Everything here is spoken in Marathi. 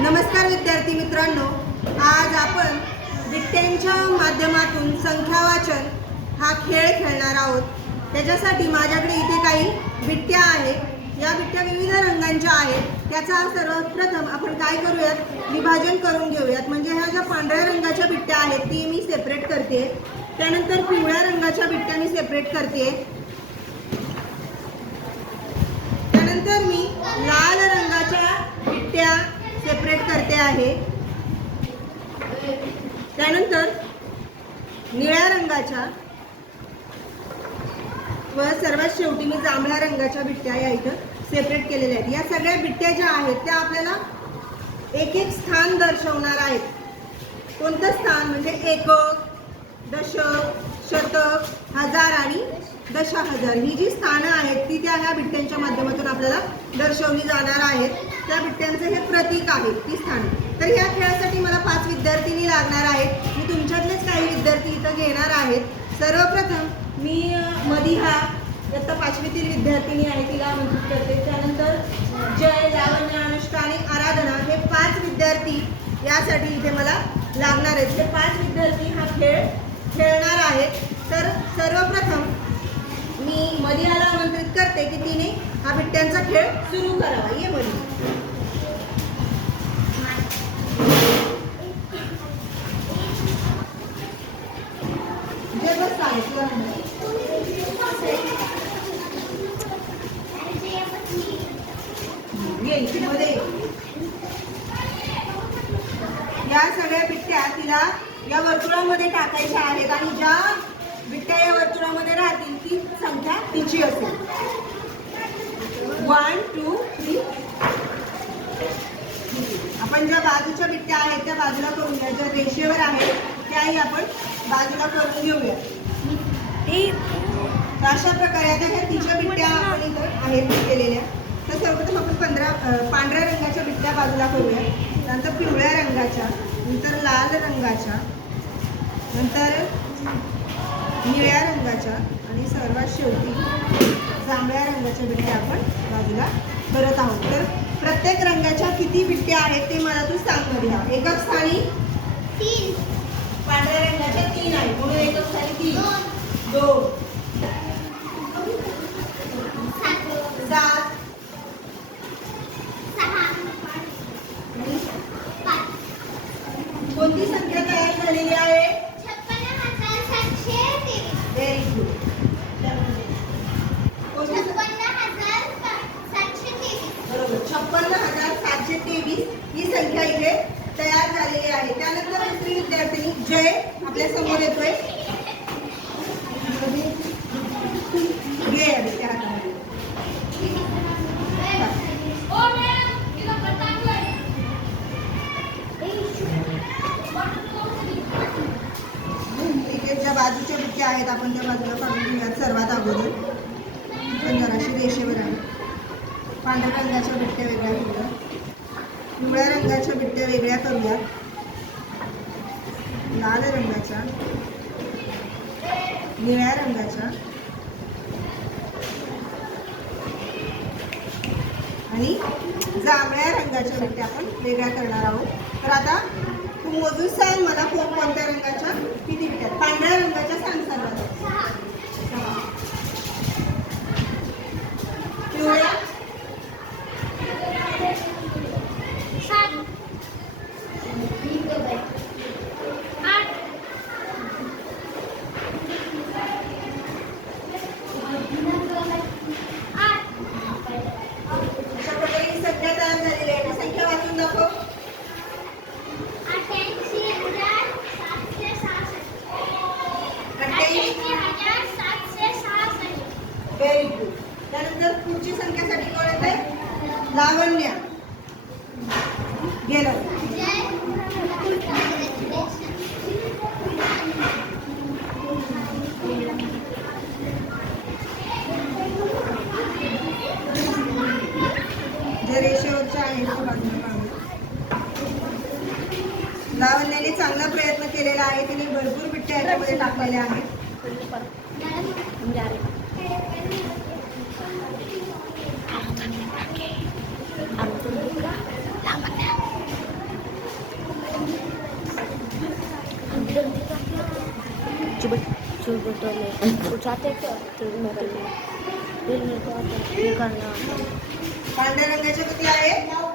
नमस्कार विद्यार्थी मित्रांनो, आज आपण बिट्ट्यांच्या माध्यमातून संख्या वाचन हा खेळ खेळणार आहोत। त्याच्यासाठी माझ्याकडे इथे काही बिट्ट्या आहेत। या बिट्ट्या विविध रंगांच्या आहेत। त्याचा सर्वप्रथम आपण काय करूयात, विभाजन करून घेऊयात। म्हणजे ह्या ज्या पांढऱ्या रंगाच्या बिट्ट्या आहेत ती मी सेपरेट करते, त्यानंतर पिवळ्या रंगाच्या बिट्ट्या मी सेपरेट करते, त्यानंतर मी लाल रंगाच्या बिट्ट्या सेपरेट करते आहे, त्यानंतर निळ्या रंगाच्या व सर्वात शेवटी मी जांभळ्या रंगाच्या बिट्ट्या या इथं सेपरेट केलेल्या आहेत। या सगळ्या बिट्ट्या ज्या आहेत त्या आपल्याला एक एक स्थान दर्शवणार आहेत। कोणतं स्थान म्हणजे एकक, दशक, शतक, हजार आणि दशहजार ही जी स्थानं आहेत ती त्या ह्या बिट्ट्यांच्या माध्यमातून आपल्याला दर्शवली जाणार आहेत। त्या बिट्ट्यांचे हे प्रतीक आहेत ती स्थाने। तर या खेळासाठी मला 5 विद्यार्थिनी लागणार आहेत। मी तुमच्यातलेच काही विद्यार्थी इथं घेणार आहेत। सर्वप्रथम मी मदिहा इयत्ता 5वीतील विद्यार्थिनी आहे तिला आमंत्रित करते। त्यानंतर जय, लावण्य, अनुष्का आणि आराधना हे 5 विद्यार्थी यासाठी इथे मला लागणार आहेत। हे 5 विद्यार्थी हा खेळ खेळणार आहेत। तर सर्वप्रथम मी मदिहाला आमंत्रित करते की तिने हा बिट्ट्यांचा खेळ सुरू करावा। ये मदी। या सगळ्या बिट्ट्या तिला या वर्तुळामध्ये टाकायच्या आहेत आणि ज्या बिट्ट्या या वर्तुळामध्ये राहतील ती संख्या तिची असेल। 1 2 3 आपण ज्या बाजूच्या बिट्ट्या आहेत त्या बाजूला करून घ्या, ज्या रेषेवर आहेत त्याही आपण बाजूला करून घेऊया। अशा प्रकारे आता ह्या तिच्या बिट्ट्या आपण इथं आहेत केलेल्या। तर सर्वप्रथम आपण पांढऱ्या रंगाच्या बिट्ट्या बाजूला करूया, नंतर पिवळ्या रंगाच्या, नंतर लाल रंगाच्या, नंतर निळ्या रंगाच्या आणि सर्वात शेवटी जांभळ्या रंगाच्या बिट्ट्या आपण बाजूला करत आहोत। तर प्रत्येक रंगाच्या किती बिट्ट्या आहेत ते मला तू सांग मदिहा। एकक स्थानी 3, पांढऱ्या रंगाच्या 3 आहेत म्हणून एकक स्थानी 3, 2 7 कोणती संख्या तयार झालेली आहे? 56,723। Very good. 56,723 बरोबर, 56,723 ही संख्या इथे तयार झालेली आहे। त्यानंतर दुसरी विद्यार्थिनी जय आपल्या समोर येतोय। घे अरे त्या हातामध्ये। ज्या बाजूच्या बिट्ट्या आहेत आपण त्या बाजूला काढून घेऊयात। सर्वात अगोदर पण जराशी रेषेवर आहे। पांढऱ्या रंगाच्या बिट्ट्या वेगळ्या करूया, पिवळ्या रंगाच्या बिट्ट्या वेगळ्या करूया, लाल रंगाच्या, निळ्या रंगाच्या आणि जांभळ्या रंगाच्या बिट्ट्या आपण वेगळ्या करणार आहोत। तर आता तू मोजून सांग मला कोणत्या रंगाच्या किती बिट्ट्या। पांढऱ्या रंगाच्या सांग सर्वात। 6 पिवळ्या 7 8 अशा प्रकारे ही संख्या तयार झालेली आहे। संख्या वाचून दाखव। 88,766। Very good. त्यानंतर पुढची संख्यासाठी कोण येते? लावण्य। गेलं जे रेषेवरच्या आहेत ते बाजूला काढूया। लावण्याने चांगला प्रयत्न केलेला आहे, तिने भरपूर बिट्ट्या याच्यामध्ये टाकलेल्या आहेत। पांढऱ्या रंगाच्या किती आहेत